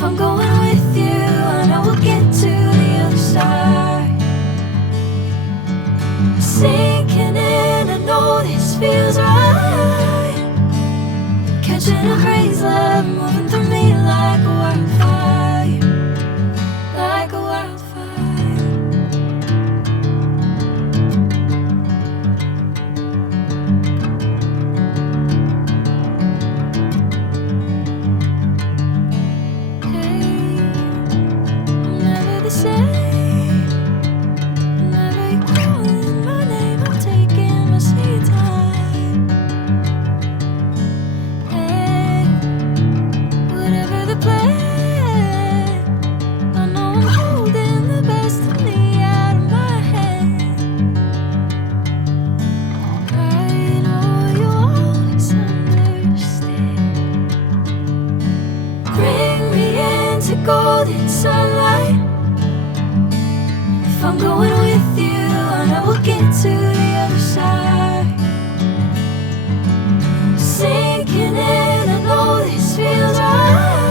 If I'm going with you, I know we'll get to the other side. Sinking in, I know this feels right. Catching a crazy love, moving through me like a wildfire, like a wildfire. Hey, I'm never the same. Whenever you're calling my name, I'm taking my sweet time. Hey, whatever the plan, I know I'm holding the best of me out of my hand. I know you'll always understand. Bring me into golden sunlight. If I'm going with you, I know we'll get to the other side. Sinking in, I know this feels right.